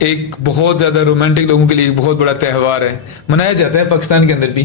ایک بہت زیادہ رومانٹک لوگوں کے لیے ایک بہت بڑا تہوار ہے, منایا جاتا ہے پاکستان کے اندر بھی.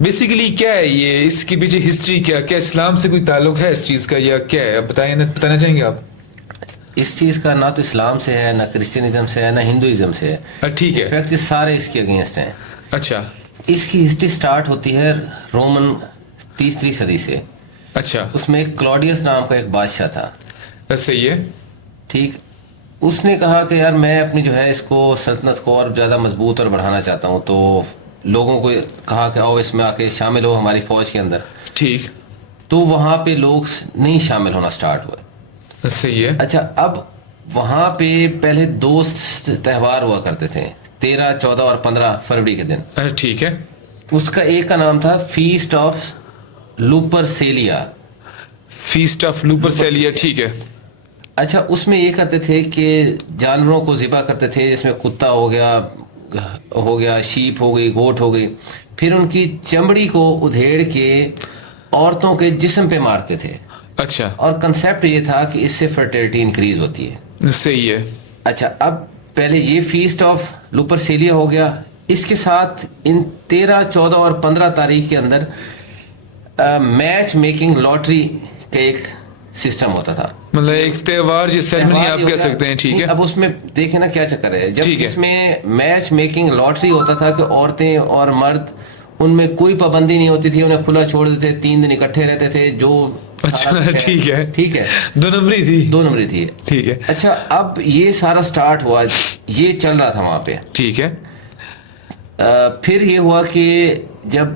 بیسیکلی کیا ہے یہ, اس کے پیچھے ہسٹری کیا اسلام سے کوئی تعلق ہے اس چیز کا یا کیا ہے, بتانا چاہیں گے آپ؟ اس چیز کا نہ تو اسلام سے ہے, نہ کرسچنزم سے ہے, نہ ہندوازم سے ہے. ٹھیک ہے. انفیکٹ سارے اس کے اگینسٹ ہیں. اچھا. اس کی ہسٹری سٹارٹ ہوتی ہے رومن 3 صدی سے. اچھا. اس میں ایک کلاڈیس نام کا ایک بادشاہ تھا. صحیح ہے. ٹھیک. اس نے کہا کہ یار میں اپنی جو ہے اس کو سلطنت کو اور زیادہ مضبوط اور بڑھانا چاہتا ہوں, تو لوگوں کو کہا کہ آؤ اس میں آ کے شامل ہو ہماری فوج کے اندر. ٹھیک. تو وہاں پہ لوگ نہیں شامل ہونا سٹارٹ ہوئے. صحیح ہے. اچھا, اب وہاں پہ پہلے 2 تہوار ہوا کرتے تھے, 13, 14 اور 15 فروری کے دن. ٹھیک ہے. اس کا ایک کا نام تھا feast of Lupercalia. Feast of Lupercalia. ٹھیک ہے. اچھا, اس میں یہ کرتے تھے کہ جانوروں کو ذبح کرتے تھے, جس میں کتا ہو گیا, شیپ ہو گئی, گوٹ ہو گئی. پھر ان کی چمڑی کو ادھیڑ کے عورتوں کے جسم پہ مارتے تھے. اچھا. اور کنسیپٹ یہ تھا کہ اس سے فرٹیلٹی انکریز ہوتی ہے. صحیح ہے. اچھا, اب پہلے یہ فیسٹ آف لوپرسیلیا ہو گیا. اس کے ساتھ ان 13, 14 اور 15 تاریخ کے اندر میچ میکنگ لاٹری کا ایک سسٹم ہوتا تھا. مطلب ایک تہوار جو سیرمنی آپ کہہ سکتے ہیں. ٹھیک ہے. اب اس میں دیکھیں نا کیا چکر ہے, جب اس میں میچ میکنگ لاٹری ہوتا تھا کہ عورتیں اور مرد, ان میں کوئی پابندی نہیں ہوتی تھی, انہیں کھلا چھوڑ دیتے, 3 دن اکٹھے رہتے تھے. جو اچھا ٹھیک ہے. ٹھیک ہے. 2 نمبری تھی. 2 نمبری تھی. ٹھیک ہے. اچھا, اب یہ سارا سٹارٹ ہوا, یہ چل رہا تھا وہاں پہ. ٹھیک ہے. پھر یہ ہوا کہ جب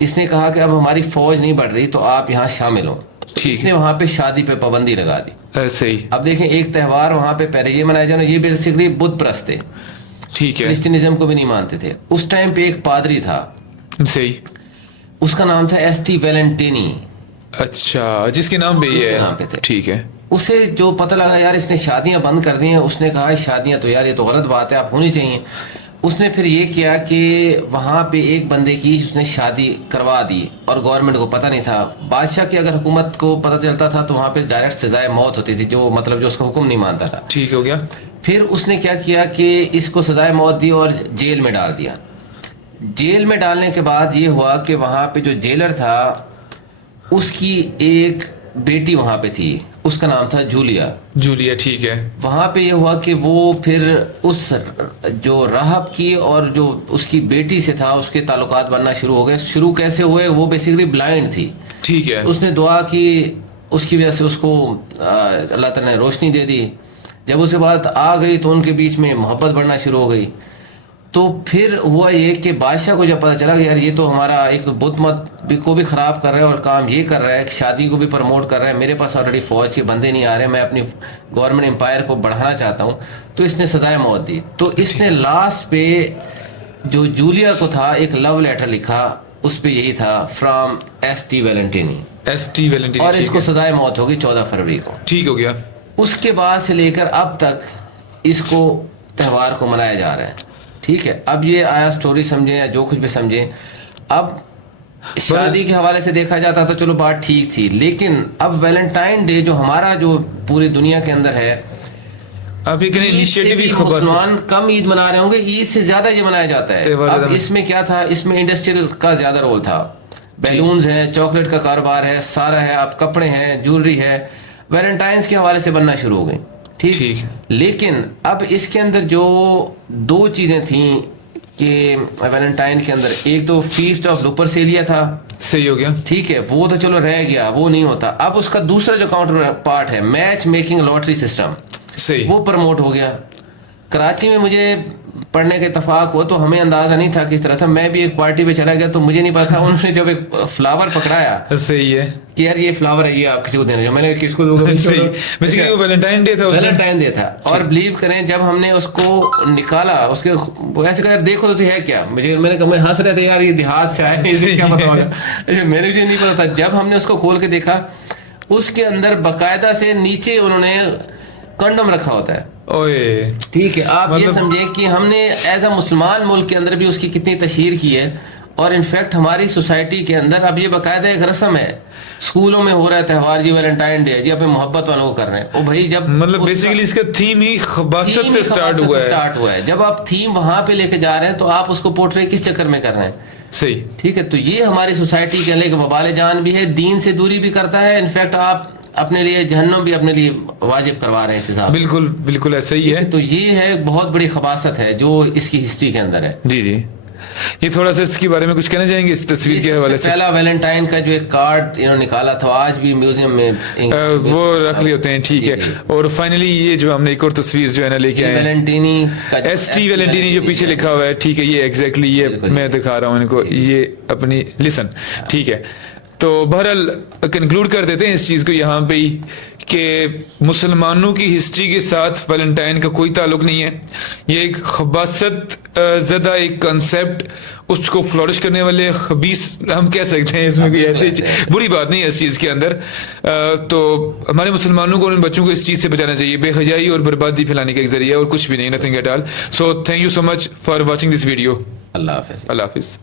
اس نے کہا کہ اب ہماری فوج نہیں بڑھ رہی تو آپ یہاں شامل ہو, اس نے وہاں پہ شادی پہ پابندی لگا دی. صحیح. اب دیکھیں, ایک تہوار وہاں پہ پہلے یہ منایا جانا, یہ بیسیکلی بدھ پرست تھے. ٹھیک ہے. کرسچنزم کو بھی نہیں مانتے تھے. اس ٹائم پہ ایک پادری تھا. صحیح. اس کا نام تھا ایس ٹی ویلنٹینی. اچھا, جس کے نام پہ یہ ہے. ٹھیک ہے. اسے جو پتہ لگا یار اس نے شادیاں بند کر دی ہیں, اس نے کہا شادیاں تو یار یہ تو غلط بات ہے, آپ ہونی چاہیے. اس نے پھر یہ کیا کہ وہاں پہ ایک بندے کی اس نے شادی کروا دی, اور گورنمنٹ کو پتہ نہیں تھا. بادشاہ کی اگر حکومت کو پتہ چلتا تھا تو وہاں پہ ڈائریکٹ سزائے موت ہوتی تھی, جو مطلب جو اس کا حکم نہیں مانتا تھا. ٹھیک ہو گیا. پھر اس نے کیا کیا کہ اس کو سزائے موت دی اور جیل میں ڈال دیا. جیل میں ڈالنے کے بعد یہ ہوا کہ وہاں پہ جو جیلر تھا اس کی ایک بیٹی وہاں پہ تھی, اس کا نام تھا جولیا. ٹھیک ہے. وہاں پہ یہ ہوا کہ وہ پھر اس جو راہب کی اور جو اس کی بیٹی سے تھا اس کے تعلقات بننا شروع ہو گئے. شروع کیسے ہوئے, وہ بیسیکلی بلائنڈ تھی. ٹھیک ہے. اس نے دعا کی, اس کی وجہ سے اس کو اللہ تعالیٰ نے روشنی دے دی. جب اس کے بعد آ گئی تو ان کے بیچ میں محبت بڑھنا شروع ہو گئی. تو پھر ہوا یہ کہ بادشاہ کو جب پتہ چلا کہ یار یہ تو ہمارا ایک تو بدھ مت کو بھی خراب کر رہا ہے اور کام یہ کر رہا ہے کہ شادی کو بھی پروموٹ کر رہا ہے, میرے پاس آلریڈی فوج کے بندے نہیں آ رہے, میں اپنی گورنمنٹ امپائر کو بڑھانا چاہتا ہوں, تو اس نے سزائے موت دی. تو اس نے لاسٹ پہ جو جولیا کو تھا ایک لو لیٹر لکھا, اس پہ یہی تھا فرام ایس ٹی ویلنٹینی. اور اس کو سزائے موت ہوگی 14 فروری کو. ٹھیک ہو گیا. اس کے بعد سے لے کر اب تک اس کو تہوار کو منایا جا رہا ہے. ٹھیک ہے. اب یہ آیا سٹوری سمجھیں یا جو کچھ بھی سمجھیں, اب شادی کے حوالے سے دیکھا جاتا تو چلو بات ٹھیک تھی, لیکن اب ویلنٹائن ڈے جو ہمارا جو پوری دنیا کے اندر ہے, ابھی مسلمان کم عید منا رہے ہوں گے, عید سے زیادہ یہ منایا جاتا ہے. اب اس میں کیا تھا, اس میں انڈسٹریل کا زیادہ رول تھا. بیلونز ہیں, چاکلیٹ کا کاروبار ہے, سارا ہے, اب کپڑے ہیں, جولری ہے, ویلنٹائنس کے حوالے سے بننا شروع ہو گئی. ٹھیک. لیکن اب اس کے اندر جو 2 چیزیں تھیں کہ ویلنٹائن کے اندر, ایک تو فیسٹ آف لوپرسیلیا تھا. صحیح ہو گیا. ٹھیک ہے, وہ تو چلو رہ گیا, وہ نہیں ہوتا. اب اس کا دوسرا جو کاؤنٹر پارٹ ہے میچ میکنگ لاٹری سسٹم, وہ پروموٹ ہو گیا. کراچی میں مجھے پڑھنے کا اتفاق ہوا تو ہمیں اندازہ نہیں تھا کس طرح تھا. میں بھی ایک پارٹی پہ چلا گیا تو مجھے نہیں پتا تھا, انہوں نے جب ایک فلاور پکڑایا, صحیح ہے, کہ یار یہ فلاور ہے, یہ آپ کسی کو دینا, میں نے کس کو دوں گا, ویلنٹائن ڈے تھا. اور بلیو کریں جب ہم نے اس کو نکالا, اس کے ایسے کہ دیکھو تو ہے کیا, میں نے کہا, میں ہنس رہے تھے یار یہ دیہات سے آئے, اسے کیا پتا ہوگا, میں نے نہیں پتا تھا. جب ہم نے اس کو کھول کے دیکھا, اس کے اندر باقاعدہ سے نیچے انہوں نے کنڈم رکھا ہوتا ہے. ٹھیک ہے, آپ یہ سمجھیں کہ ہم نے ایز اے مسلمان ملک کے اندر بھی اس کی کتنی تشہیر کی ہے, اور انفیکٹ ہماری سوسائٹی کے اندر اب یہ باقاعدہ ایک رسم ہے, اسکولوں میں ہو رہا ہے تہوار, جی ویلنٹائن ڈے, جی اپنے محبت والوں کو کر رہے ہیں. او بھائی جب مطلب بیسیکلی اس کا تھیم ہی خباثت سے سٹارٹ ہوا ہے. جب آپ تھیم وہاں پہ لے کے جا رہے ہیں تو آپ اس کو پورٹری کس چکر میں کر رہے ہیں؟ صحیح, ٹھیک ہے. تو یہ ہماری سوسائٹی کے لیے وبال جان بھی ہے, دین سے دوری بھی کرتا ہے. انفیکٹ آپ اپنے لیے جہنم بھی اپنے لیے واجب کروا رہے ہیں اس حساب. بالکل بالکل ایسا ہی ہے. تو یہ ہے بہت بڑی خباثت ہے جو اس کی ہسٹری کے اندر ہے. جی جی, یہ تھوڑا سا اس کے بارے میں کچھ کہنا چاہیں گے اس تصویر کے حوالے سے؟ پہلا ویلنٹائن کا جو ایک کارڈ انہوں نے نکالا تھا, آج بھی میوزیم میں وہ رکھ لیے ہوتے ہیں. ٹھیک ہے. اور فائنلی یہ جو ہم نے ایک اور تصویر جو ہے نا لے کے آئے ویلنٹینی کا ایس ٹی ویلنٹینی جو پیچھے لکھا ہوا ہے. ٹھیک ہے, یہ ایگزیکٹلی یہ میں دکھا رہا ہوں ان کو, یہ اپنی لسن. ٹھیک ہے, تو بہرحال کنکلوڈ کر دیتے ہیں اس چیز کو یہاں پہ ہی کہ مسلمانوں کی ہسٹری کے ساتھ ویلنٹائن کا کوئی تعلق نہیں ہے. یہ ایک خباثت زدہ ایک کنسیپٹ, اس کو فلورش کرنے والے خبیث ہم کہہ سکتے ہیں, اس میں کوئی ایسی بری بات نہیں ہے اس چیز کے اندر. تو ہمارے مسلمانوں کو اور ان بچوں کو اس چیز سے بچانا چاہیے. بے حیائی اور بربادی پھیلانے کا ایک ذریعہ اور کچھ بھی نہیں, nothing at all. So thank you so much for watching this video. اللہ حافظ. اللہ حافظ.